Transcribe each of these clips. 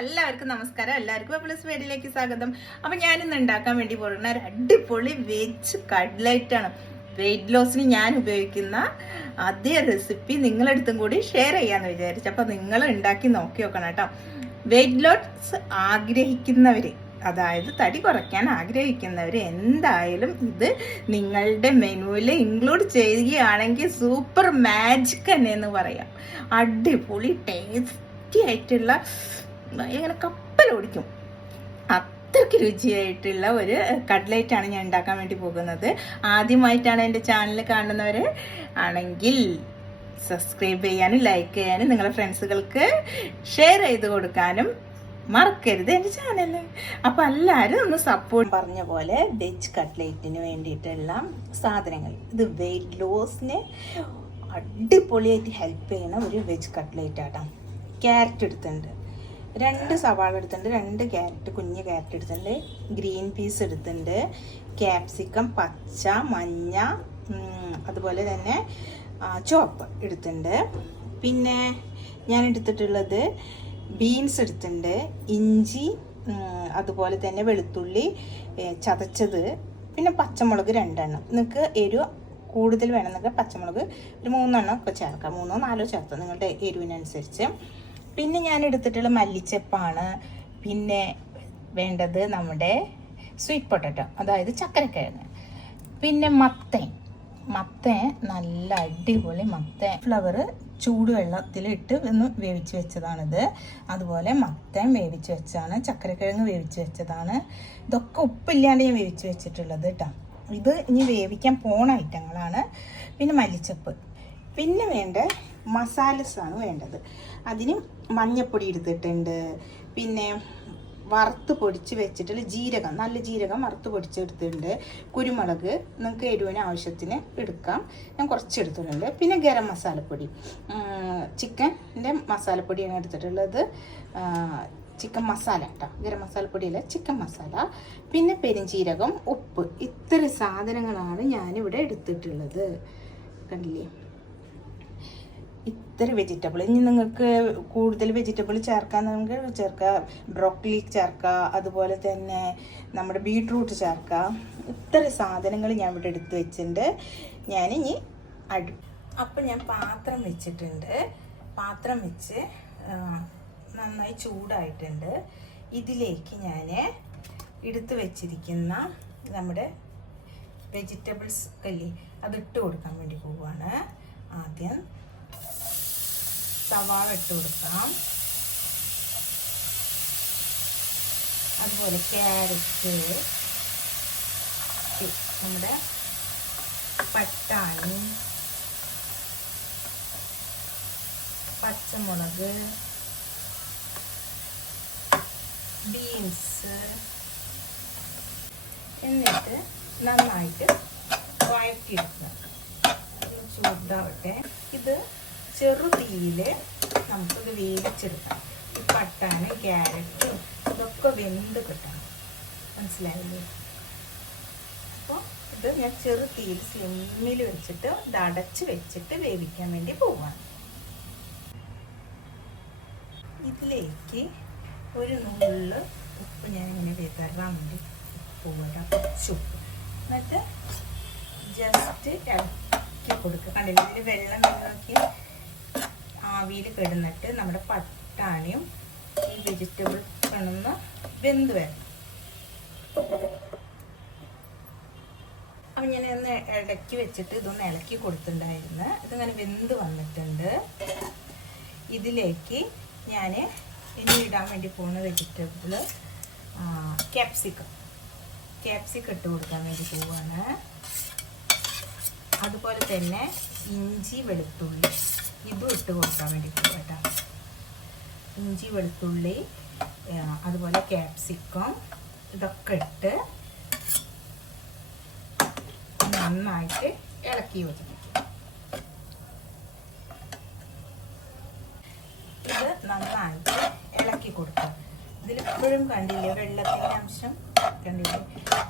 എല്ലാവർക്കും നമസ്കാരം. എല്ലാവർക്കും പ്ലസ് വീഡിയോയിലേക്ക് സ്വാഗതം. അപ്പൊ ഞാനിന്ന് ഉണ്ടാക്കാൻ വേണ്ടി പോകുന്ന ഒരു അടിപൊളി വെജ് കട്ട്ലറ്റ് ആണ്. വെയിറ്റ് ലോസിന് ഞാൻ ഉപയോഗിക്കുന്ന അതേ റെസിപ്പി നിങ്ങളടുത്തും കൂടി ഷെയർ ചെയ്യാന്ന് വിചാരിച്ചു. അപ്പൊ നിങ്ങൾ ഉണ്ടാക്കി നോക്കി നോക്കണം കേട്ടോ. വെയിറ്റ് ലോസ് ആഗ്രഹിക്കുന്നവര്, അതായത് തടി കുറയ്ക്കാൻ ആഗ്രഹിക്കുന്നവർ എന്തായാലും ഇത് നിങ്ങളുടെ മെനുവിൽ ഇൻക്ലൂഡ് ചെയ്യുകയാണെങ്കിൽ സൂപ്പർ മാജിക് തന്നെ എന്ന് പറയാം. അടിപൊളി ടേസ്റ്റി ആയിട്ടുള്ള, ഇങ്ങനെ കപ്പലോടിക്കും അത്രയ്ക്ക് രുചിയായിട്ടുള്ള ഒരു കട്ട്ലറ്റാണ് ഞാൻ ഉണ്ടാക്കാൻ വേണ്ടി പോകുന്നത്. ആദ്യമായിട്ടാണ് എൻ്റെ ചാനൽ കാണുന്നവർ ആണെങ്കിൽ സബ്സ്ക്രൈബ് ചെയ്യാനും ലൈക്ക് ചെയ്യാനും നിങ്ങളുടെ ഫ്രണ്ട്സുകൾക്ക് ഷെയർ ചെയ്ത് കൊടുക്കാനും മറക്കരുത് എൻ്റെ ചാനൽ. അപ്പൊ എല്ലാവരും ഒന്ന് സപ്പോർട്ട്. പറഞ്ഞ പോലെ വെജ് കട്ട്ലേറ്റിന് വേണ്ടിയിട്ടുള്ള സാധനങ്ങൾ, ഇത് വെയിറ്റ് ലോസിന് അടിപൊളിയായിട്ട് ഹെൽപ്പ് ചെയ്യുന്ന ഒരു വെജ് കട്ട്ലേറ്റ് ആട്ടോ. ക്യാരറ്റ് എടുത്തിട്ടുണ്ട്, 2 സവാള എടുത്തിട്ടുണ്ട്, 2 ക്യാരറ്റ്, കുഞ്ഞ് ക്യാരറ്റ് എടുത്തിട്ടുണ്ട്, ഗ്രീൻ പീസ് എടുത്തിട്ടുണ്ട്, ക്യാപ്സിക്കം പച്ച മഞ്ഞ അതുപോലെ തന്നെ ചുവപ്പ് എടുത്തിട്ടുണ്ട്. പിന്നെ ഞാൻ എടുത്തിട്ടുള്ളത് ബീൻസ് എടുത്തിട്ടുണ്ട്, ഇഞ്ചി അതുപോലെ തന്നെ വെളുത്തുള്ളി ചതച്ചത്, പിന്നെ പച്ചമുളക് 2 എണ്ണം. നിങ്ങൾക്ക് എരിവ് കൂടുതൽ വേണമെന്നൊക്കെ പച്ചമുളക് ഒരു 3 എണ്ണം ഒക്കെ ചേർക്കാം, 3 or 4 ചേർക്കാം നിങ്ങളുടെ എരിവിനനുസരിച്ച്. പിന്നെ ഞാൻ എടുത്തിട്ടുള്ള മല്ലിച്ചപ്പാണ്. പിന്നെ വേണ്ടത് നമ്മുടെ സ്വീറ്റ് പൊട്ടറ്റോ, അതായത് ചക്കരക്കിഴങ്ങ്. പിന്നെ മത്തൻ നല്ല അടിപൊളി മത്തൻ ഫ്ലവർ ചൂടുവെള്ളത്തിലിട്ട് ഒന്ന് വേവിച്ച് വെച്ചതാണിത്. അതുപോലെ മത്തൻ വേവിച്ച് വെച്ചതാണ്, ചക്കരക്കിഴങ്ങ് വേവിച്ച് വെച്ചതാണ്. ഇതൊക്കെ ഉപ്പില്ലാണ്ട് ഞാൻ വേവിച്ച് വെച്ചിട്ടുള്ളത് കേട്ടോ. ഇത് ഇനി വേവിക്കാൻ പോണ ഐറ്റങ്ങളാണ്. പിന്നെ മല്ലിച്ചപ്പ്. പിന്നെ വേണ്ട മസാലസാണ് വേണ്ടത്. അതിന് മഞ്ഞപ്പൊടി എടുത്തിട്ടുണ്ട്, പിന്നെ വറുത്ത് പൊടിച്ച് വെച്ചിട്ടുള്ള ജീരകം, നല്ല ജീരകം വറുത്ത് പൊടിച്ചെടുത്തിട്ടുണ്ട്, കുരുമുളക് നിങ്ങൾക്ക് എരിവിന് ആവശ്യത്തിന് എടുക്കാം, ഞാൻ കുറച്ച് എടുത്തിട്ടുണ്ട്. പിന്നെ ഗരം മസാലപ്പൊടി, ചിക്കൻ്റെ മസാലപ്പൊടിയാണ് എടുത്തിട്ടുള്ളത്, ചിക്കൻ മസാല കേട്ടോ, ഗരം മസാലപ്പൊടിയല്ല ചിക്കൻ മസാല. പിന്നെ പെരുംജീരകം, ഉപ്പ്, ഇത്ര സാധനങ്ങളാണ് ഞാനിവിടെ എടുത്തിട്ടുള്ളത്. കണ്ടില്ലേ, ഇത്ര വെജിറ്റബിൾ. ഇനി നിങ്ങൾക്ക് കൂടുതൽ വെജിറ്റബിൾ ചേർക്കാമെങ്കിൽ ചേർക്കാം, ബ്രോക്കലി ചേർക്കാം, അതുപോലെ തന്നെ നമ്മുടെ ബീട്രൂട്ട് ചേർക്കാം. ഇത്ര സാധനങ്ങൾ ഞാൻ ഇവിടെ എടുത്ത് വെച്ചിട്ടുണ്ട്. ഞാനിനി അപ്പം ഞാൻ പാത്രം വെച്ചിട്ടുണ്ട്. പാത്രം വെച്ച് നന്നായി ചൂടായിട്ടുണ്ട്. ഇതിലേക്ക് ഞാൻ എടുത്ത് വെച്ചിരിക്കുന്ന നമ്മുടെ വെജിറ്റബിൾസ് അല്ലേ, അതിട്ട് കൊടുക്കാൻ വേണ്ടി പോവുകയാണ്. ആദ്യം സവാള ഇട്ട് കൊടുക്കാം, അതുപോലെ ക്യാരറ്റ്, നമ്മുടെ പട്ടാണി, പച്ചമുളക്, ബീൻസ്, എന്നിട്ട് നന്നായിട്ട് വഴറ്റിയെടുക്കുക. ചൂടാവട്ടെ. ഇത് ചെറു തീയിൽ നമുക്കിത് വേവിച്ചെടുക്കാം. ഈ പട്ടാണ് ക്യാരറ്റും ഇതൊക്കെ വെന്ത് കിട്ടണം, മനസ്സിലായില്ലേ? അപ്പോൾ ഇത് ഞാൻ ചെറു തീയിൽ സ്ലിമ്മിൽ വെച്ചിട്ട് ഇത് അടച്ച് വെച്ചിട്ട് വേവിക്കാൻ വേണ്ടി പോവാണ്. ഇതിലേക്ക് ഒരു നുള്ള് ഉപ്പ് ഞാനിങ്ങനെ വിതറാൻ വേണ്ടി പോവാം, കുറച്ചുപ്പ്. എന്നിട്ട് ജസ്റ്റ് ഇളക്കി കൊടുക്കുക. കണ്ടില്ല, ഇതിൽ വെള്ളം നോക്കി ആവിയിൽ കിടന്നിട്ട് നമ്മുടെ പട്ടാണിയും ഈ വെജിറ്റബിൾ കിടന്ന് വെന്ത് വരണം. അപ്പം ഞാൻ ഒന്ന് ഇടയ്ക്ക് വെച്ചിട്ട് ഇതൊന്ന് ഇളക്കി കൊടുത്തിട്ടുണ്ടായിരുന്നു. ഇതിങ്ങനെ വെന്ത് വന്നിട്ടുണ്ട്. ഇതിലേക്ക് ഞാൻ ഇനി ഇടാൻ വേണ്ടി പോകുന്ന വെജിറ്റബിൾ ക്യാപ്സിക്കം ഇട്ട് കൊടുക്കാൻ വേണ്ടി പോവുകയാണ്. അതുപോലെ തന്നെ ഇഞ്ചി വെളുത്തുള്ളി ഇതും ഇട്ട് കൊടുക്കാൻ വേണ്ടി പോകും കേട്ടോ. ഇഞ്ചി വെളുത്തുള്ളി അതുപോലെ ക്യാപ്സിക്കം ഇതൊക്കെ ഇട്ട് നന്നായിട്ട് ഇളക്കി യോജിപ്പിക്കും. ഇത് നന്നായിട്ട് ഇളക്കി കൊടുക്കുക. ഇതിലിപ്പോഴും കണ്ടില്ലേ വെള്ളത്തിൻ്റെ അംശം, കണ്ടില്ലേ,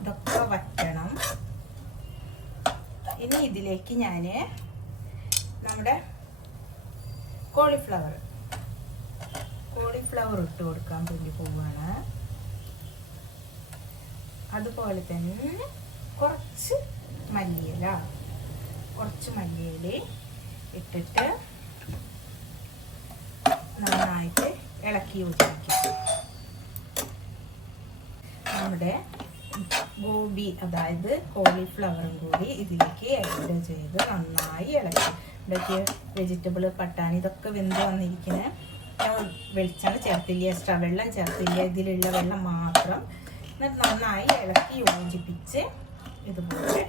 ഇതൊക്കെ വറ്റണം. ഇനി ഇതിലേക്ക് ഞാൻ നമ്മുടെ കോളിഫ്ലവർ കോളിഫ്ലവർ ഇട്ട് കൊടുക്കാൻ വേണ്ടി പോവുകയാണ്. അതുപോലെ തന്നെ കുറച്ച് മല്ലിയില ഇട്ടിട്ട് നന്നായിട്ട് ഇളക്കി യോജിപ്പിക്കും. നമ്മുടെ ഗോബി അതായത് കോളിഫ്ലവറും കൂടി ഇതിലേക്ക് ആഡ് ചെയ്ത് നന്നായി ഇളക്കി. ഇവിടേക്ക് വെജിറ്റബിൾ പട്ടാണി ഇതൊക്കെ വെന്ത് വന്നിരിക്കുന്നത്. ഞാൻ വെളിച്ചെണ്ണ ചേർത്തില്ല, എക്സ്ട്രാ വെള്ളം ചേർത്തില്ല, ഇതിലുള്ള വെള്ളം മാത്രം. എന്നിട്ട് നന്നായി ഇളക്കി യോജിപ്പിച്ച് ഇതുപോലെ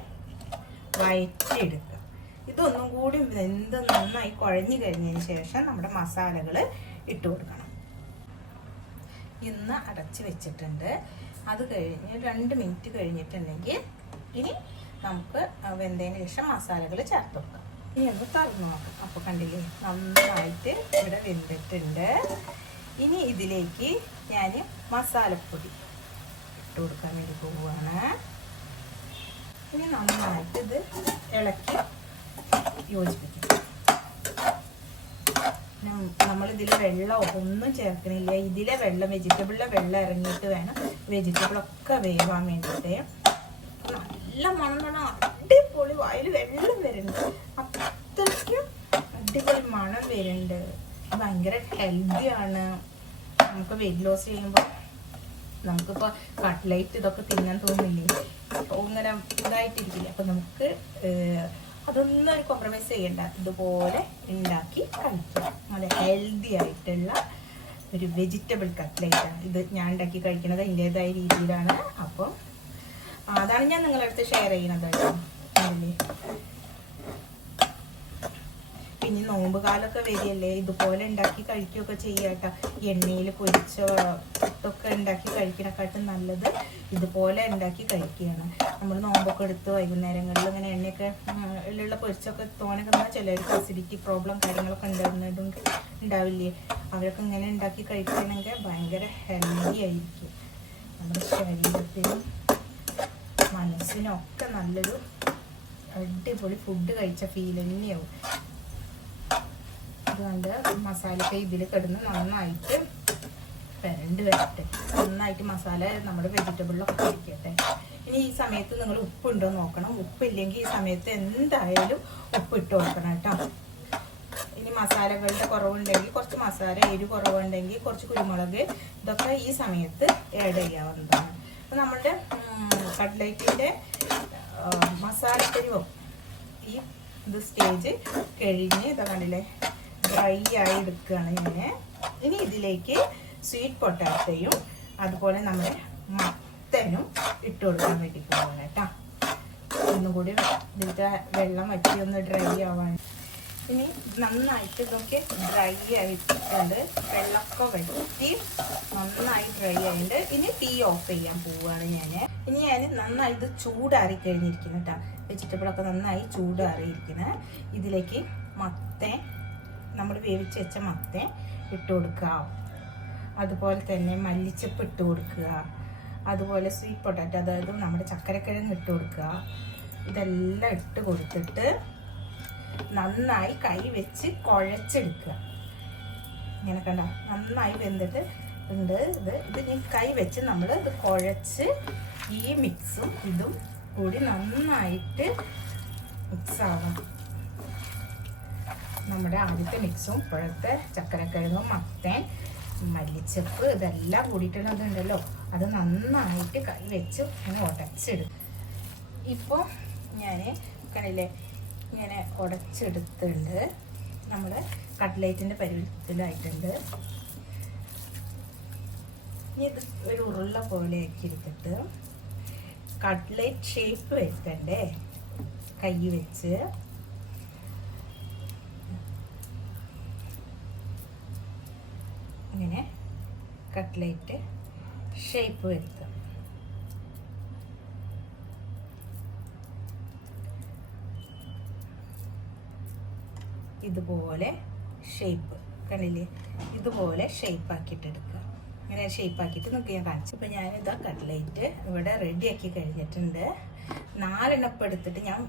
വഴറ്റിയെടുക്കുക. ഇതൊന്നും കൂടി വെന്ത് നന്നായി കുഴഞ്ഞു കഴിഞ്ഞതിന് ശേഷം നമ്മുടെ മസാലകൾ ഇട്ട് കൊടുക്കണം. ഇന്ന് അടച്ച് വെച്ചിട്ടുണ്ട്. അത് കഴിഞ്ഞ് 2 മിനിറ്റ് കഴിഞ്ഞിട്ടുണ്ടെങ്കിൽ ഇനി നമുക്ക് വെന്തതിന് ശേഷം മസാലകൾ ചേർത്ത് കൊടുക്കാം. ഇനി ഒന്ന് തുറന്നു നോക്കാം. അപ്പോൾ കണ്ടില്ലേ, നന്നായിട്ട് ഇവിടെ വെന്തിട്ടുണ്ട്. ഇനി ഇതിലേക്ക് ഞാൻ മസാലപ്പൊടി ഇട്ട് കൊടുക്കാൻ വേണ്ടി പോവുകയാണ്. ഇനി നന്നായിട്ട് ഇത് ഇളക്കി യോജിപ്പിക്കും. നമ്മളിതിൽ വെള്ളം ഒന്നും ചേർക്കണില്ല. ഇതിലെ വെള്ളം, വെജിറ്റബിളിലെ വെള്ളം ഇറങ്ങിയിട്ട് വേണം വെജിറ്റബിളൊക്കെ വേവാൻ വേണ്ടിയിട്ട്. നല്ല മണം, അടിപൊളി, വായിൽ വെള്ളം വരുന്നുണ്ട്. അത്രയ്ക്കും അടിപൊളി മണം വരുന്നുണ്ട്. ഭയങ്കര ഹെൽത്തിയാണ്. നമുക്ക് വെയിറ്റ് ലോസ് ചെയ്യുമ്പോൾ നമുക്കിപ്പോൾ കട്ട്ലൈറ്റ് ഇതൊക്കെ തിന്നാൻ തോന്നില്ലേ, ഇങ്ങനെ ഇതായിട്ടിരിക്കില്ല. അപ്പം നമുക്ക് അതൊന്നും കോംപ്രമൈസ് ചെയ്യണ്ട, ഇതുപോലെ ഉണ്ടാക്കി കഴിക്കാം. നല്ല ഹെൽത്തി ആയിട്ടുള്ള ഒരു വെജിറ്റബിൾ കട്ട്ലൈറ്റാണ് ഇത്. ഞാൻ ഉണ്ടാക്കി കഴിക്കുന്നത് അതിൻ്റെതായ രീതിയിലാണ്. അപ്പോൾ അതാണ് ഞാൻ നിങ്ങളുടെ അടുത്ത് ഷെയർ ചെയ്യുന്നത് കേട്ടോ. പിന്നെ നോമ്പ് കാലമൊക്കെ വരികയല്ലേ, ഇതുപോലെ ഉണ്ടാക്കി കഴിക്കുകയൊക്കെ ചെയ്യാട്ടോ. എണ്ണയിൽ പൊരിച്ച ഇതൊക്കെ ഉണ്ടാക്കി കഴിക്കണക്കാട്ടും നല്ലത് ഇതുപോലെ ഉണ്ടാക്കി കഴിക്കുകയാണ്. നമ്മൾ നോമ്പൊക്കെ എടുത്ത് വൈകുന്നേരങ്ങളിൽ ഇങ്ങനെ എണ്ണയൊക്കെ ഉള്ള പൊരിച്ചൊക്കെ തോനൊക്കെ എന്നാൽ ചിലർക്ക് അസിഡിറ്റി പ്രോബ്ലം കാര്യങ്ങളൊക്കെ ഉണ്ടാവില്ലേ, അവരൊക്കെ ഇങ്ങനെ ഉണ്ടാക്കി കഴിക്കണമെങ്കിൽ ഭയങ്കര ഹെൽത്തി ആയിരിക്കും. നമ്മുടെ ശരീരത്തിനും മനസ്സിനൊക്കെ നല്ലൊരു അടിപൊളി ഫുഡ് കഴിച്ച ഫീൽ തന്നെയാവും. അതുകൊണ്ട് മസാലയൊക്കെ ഇതിൽ കിടന്ന് നന്നായിട്ട് വരട്ടെ. നന്നായിട്ട് മസാല നമ്മുടെ വെജിറ്റബിളിലൊക്കെ കഴിക്കട്ടെ. ഇനി ഈ സമയത്ത് നിങ്ങൾ ഉപ്പുണ്ടോ നോക്കണം. ഉപ്പില്ലെങ്കിൽ ഈ സമയത്ത് എന്തായാലും ഉപ്പ് ഇട്ട് കൊടുക്കണം കേട്ടോ. ഇനി മസാലകളുടെ കുറവുണ്ടെങ്കിൽ കുറച്ച് മസാല, എരിവ് കുറവുണ്ടെങ്കിൽ കുറച്ച് കുരുമുളക്, ഇതൊക്കെ ഈ സമയത്ത് ആഡ് ചെയ്യാവുന്നതാണ്. അപ്പോൾ നമ്മുടെ കട്ട്ലൈറ്റിൻ്റെ മസാലപ്പൊടിയും ഈ ഇത് സ്റ്റേജ് കഴിഞ്ഞ് ഇതാ കണ്ടില്ലേ, ഡ്രൈ ആയി എടുക്കുകയാണ് ഞാൻ. ഇനി ഇതിലേക്ക് സ്വീറ്റ് പൊട്ടാറ്റോയും അതുപോലെ നമ്മുടെ മത്തനും ഇട്ട് കൊടുക്കാൻ വേണ്ടി പോകണം കേട്ടോ. ഒന്നും കൂടി ഇതിൻ്റെ വെള്ളം വറ്റി ഒന്ന് ഡ്രൈ ആവാൻ. ഇനി നന്നായിട്ട് ഇതൊക്കെ ഡ്രൈ ആയിട്ടുണ്ട്, വെള്ളമൊക്കെ വറ്റി നന്നായി ഡ്രൈ ആയിട്ട്. ഇനി തീ ഓഫ് ചെയ്യാൻ പോവുകയാണ് ഞാൻ. ഇനി ഞാൻ നന്നായി ഇത് ചൂടാറി കഴിഞ്ഞിരിക്കുന്നു കേട്ടോ. വെജിറ്റബിളൊക്കെ നന്നായി ചൂടാറിയിരിക്കുന്നത്. ഇതിലേക്ക് മത്തൻ, നമ്മൾ വേവിച്ച് വെച്ച മത്തൻ ഇട്ട് കൊടുക്കുക. അതുപോലെ തന്നെ മല്ലിച്ചപ്പ് ഇട്ട് കൊടുക്കുക. അതുപോലെ സ്വീറ്റ് പൊട്ടാറ്റോ, അതായത് നമ്മുടെ ചക്കരക്കിഴങ്ങ് ഇട്ട് കൊടുക്കുക. ഇതെല്ലാം ഇട്ട് കൊടുത്തിട്ട് നന്നായി കൈ വെച്ച് കുഴച്ചെടുക്കുക. ഇങ്ങനെ കണ്ട നന്നായി വെന്തിട്ട് ഉണ്ട്. ഇത് ഈ കൈ വെച്ച് നമ്മൾ ഇത് കുഴച്ച് ഈ മിക്സും ഇതും കൂടി നന്നായിട്ട് മിക്സ് ആവണം. നമ്മുടെ ആദ്യത്തെ മിക്സും ഇപ്പോഴത്തെ ചക്കരക്കിഴങ്ങും മത്തൻ മല്ലിച്ചപ്പ് ഇതെല്ലാം കൂടിയിട്ടുള്ളതുണ്ടല്ലോ, അത് നന്നായിട്ട് കൈ വെച്ച് ഇങ്ങനെ ഉടച്ചെടുക്കും. ഇപ്പോൾ ഞാൻ കണ്ടില്ലേ ഇങ്ങനെ ഉടച്ചെടുത്തിട്ടുണ്ട്. നമ്മുടെ കട്ട്ലൈറ്റിൻ്റെ പരുവത്തിലായിട്ടുണ്ട്. ഇനി ഇത് ഒരു ഉരുള പോലെ ആക്കി എടുത്തിട്ട് കട്ട്ലൈറ്റ് ഷേപ്പ് വരുത്തണ്ടേ, കൈ വെച്ച് ഇങ്ങനെ കട്ട്ലൈറ്റ് ഷേപ്പ് വരുത്തുക. ഇതുപോലെ ഷേപ്പ് കണ്ടില്ലേ, ഇതുപോലെ ഷേപ്പ് ആക്കിയിട്ടെടുക്കുക. ഇങ്ങനെ ഷേപ്പ് ആക്കിയിട്ട് നിങ്ങൾക്ക് ഞാൻ കാണിച്ചു. ഇപ്പം ഞാനിതാ കട്ട്ലൈറ്റ് ഇവിടെ റെഡിയാക്കി കഴിഞ്ഞിട്ടുണ്ട്. 4 എണ്ണം എടുത്തിട്ട് ഞാൻ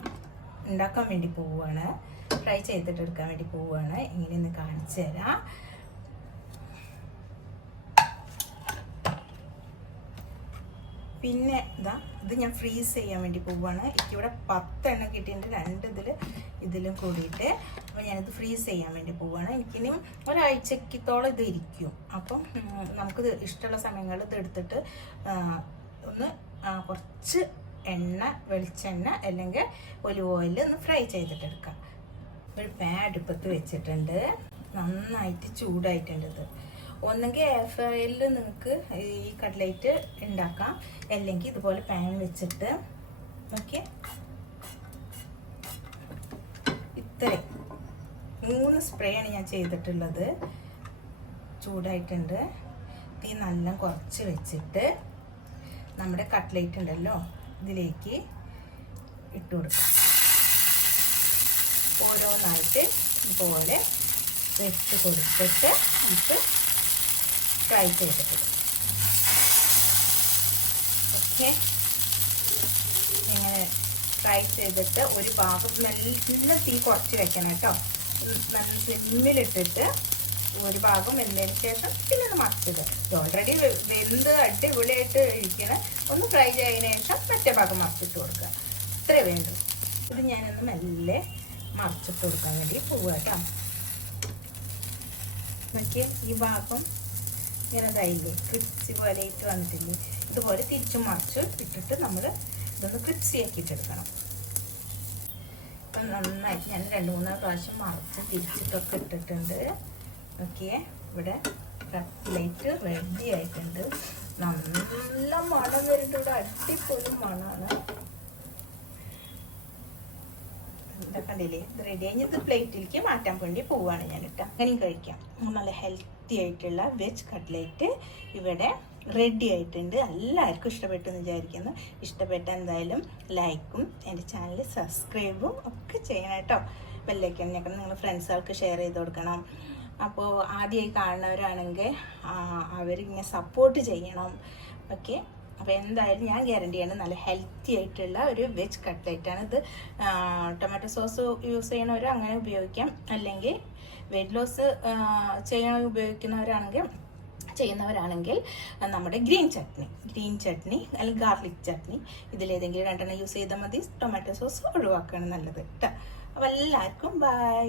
ഉണ്ടാക്കാൻ വേണ്ടി പോവുകയാണ്, ഫ്രൈ ചെയ്തിട്ട് എടുക്കാൻ വേണ്ടി പോവുകയാണ്. ഇങ്ങനെയൊന്ന് കാണിച്ചു തരാം. പിന്നെ ഇത് ഞാൻ ഫ്രീസ് ചെയ്യാൻ വേണ്ടി പോവുകയാണ്. എനിക്കിവിടെ 10 എണ്ണം കിട്ടിയിട്ടുണ്ട്, 2 ഇതിലും കൂടിയിട്ട്. അപ്പോൾ ഞാനിത് ഫ്രീസ് ചെയ്യാൻ വേണ്ടി പോവുകയാണ്. എനിക്കിനും ഒരാഴ്ചത്തോളം ഇത് ഇരിക്കും. അപ്പം നമുക്കിത് ഇഷ്ടമുള്ള സമയങ്ങളിൽ ഇത് എടുത്തിട്ട് ഒന്ന് കുറച്ച് എണ്ണ, വെളിച്ചെണ്ണ അല്ലെങ്കിൽ ഒലിവ് ഓയിൽ ഒന്ന് ഫ്രൈ ചെയ്തിട്ടെടുക്കാം. ഒരു പാൻ അടുപ്പത്ത് വെച്ചിട്ടുണ്ട്, നന്നായിട്ട് ചൂടായിട്ടുണ്ട്. ഇത് ഒന്നെങ്കിൽ എയർ ഫ്രയറിൽ നിങ്ങൾക്ക് ഈ കട്ട്ലേറ്റ് ഉണ്ടാക്കാം, അല്ലെങ്കിൽ ഇതുപോലെ പാൻ വെച്ചിട്ട് ഓക്കെ. ഇത്രയും 3 സ്പ്രേയാണ് ഞാൻ ചെയ്തിട്ടുള്ളത്. ചൂടായിട്ടുണ്ട്. തീ നല്ല കുറച്ച് വെച്ചിട്ട് നമ്മുടെ കട്ട്ലേറ്റ് ഉണ്ടല്ലോ ഇതിലേക്ക് ഇട്ട് കൊടുക്കാം. ഓരോന്നായിട്ട് ഇതുപോലെ വെച്ച് കൊടുത്തിട്ട് നമുക്ക് ഫ്രൈ ചെയ്തിട്ട് ഓക്കെ. ഇങ്ങനെ ഫ്രൈ ചെയ്തിട്ട് ഒരു ഭാഗം നല്ല തീ കുറച്ച് വെക്കണം കേട്ടോ. നല്ല സ്ലിമ്മിലിട്ടിട്ട് ഒരു ഭാഗം വെന്തതിന് ശേഷം പിന്നെ ഒന്ന് മറിച്ചത്. ഓൾറെഡി വെന്ത് അടിപൊളിയായിട്ട് ഇരിക്കണം. ഒന്ന് ഫ്രൈ ചെയ്തതിന് ശേഷം മറ്റേ ഭാഗം മറിച്ചിട്ട് കൊടുക്കുക. ഇത്രേ വേണ്ടു. ഇത് ഞാനൊന്ന് മെല്ലെ മറിച്ചിട്ട് കൊടുക്കാൻ വേണ്ടി പോവുക കേട്ടോ. നോക്കിയേ, ഈ ഭാഗം ഇങ്ങനെ ഇതായില്ലേ, ക്രിപ്സി പോലെ ഇട്ട് വന്നിട്ടില്ലേ. ഇതുപോലെ തിരിച്ചും മറിച്ചും ഇട്ടിട്ട് നമ്മൾ ഇതൊന്ന് ക്രിപ്സി ആക്കിയിട്ടെടുക്കണം. അപ്പം നന്നായിട്ട് ഞാൻ 2-3 പ്രാവശ്യം മറിച്ച് തിരിച്ചിട്ടൊക്കെ ഇട്ടിട്ടുണ്ട്. നോക്കിയേ, ഇവിടെ കട്ട്ലേറ്റ് റെഡി ആയിട്ടുണ്ട്. നല്ല മണം വരുന്നുണ്ട്, അടിപൊളി മണമാണ്. കണ്ടില്ലേ, ഇത് റെഡി ആയി. ഇത് പ്ലേറ്റിലേക്ക് മാറ്റാൻ വേണ്ടി പോവുകയാണ് ഞാൻ കേട്ടോ. അങ്ങനെയും കഴിക്കാം. നല്ല ഹെൽത്തി ആയിട്ടുള്ള വെജ് കട്ട്ലേറ്റ് ഇവിടെ റെഡി ആയിട്ടുണ്ട്. എല്ലാവർക്കും ഇഷ്ടപ്പെട്ടു എന്ന് വിചാരിക്കുന്നു. ഇഷ്ടപ്പെട്ട എന്തായാലും ലൈക്കും എൻ്റെ ചാനൽ സബ്സ്ക്രൈബും ഒക്കെ ചെയ്യണം കേട്ടോ. ബെല്ലൈക്കണിനൊക്കെ നിങ്ങൾ ഫ്രണ്ട്സുകൾക്ക് ഷെയർ ചെയ്ത് കൊടുക്കണം. അപ്പോൾ ആദ്യമായി കാണുന്നവരാണെങ്കിൽ അവരിങ്ങനെ സപ്പോർട്ട് ചെയ്യണം. ഓക്കെ. അപ്പോൾ എന്തായാലും ഞാൻ ഗ്യാരണ്ടി ആണ് നല്ല ഹെൽത്തി ആയിട്ടുള്ള ഒരു വെജ് കട്ട്ലേറ്റാണ് ഇത്. ടൊമാറ്റോ സോസ് യൂസ് ചെയ്യണവർ അങ്ങനെ ഉപയോഗിക്കാം, അല്ലെങ്കിൽ വെയിറ്റ് ലോസ് ചെയ്യുന്നവരാണെങ്കിൽ നമ്മുടെ ഗ്രീൻ ചട്നി അല്ലെങ്കിൽ ഗാർലിക് ചട്നി ഇതിലേതെങ്കിലും 2 യൂസ് ചെയ്താൽ മതി. ടൊമാറ്റോ സോസ് ഒഴിവാക്കുകയാണ് നല്ലത് കേട്ടോ. അപ്പോൾ എല്ലാവർക്കും ബൈ.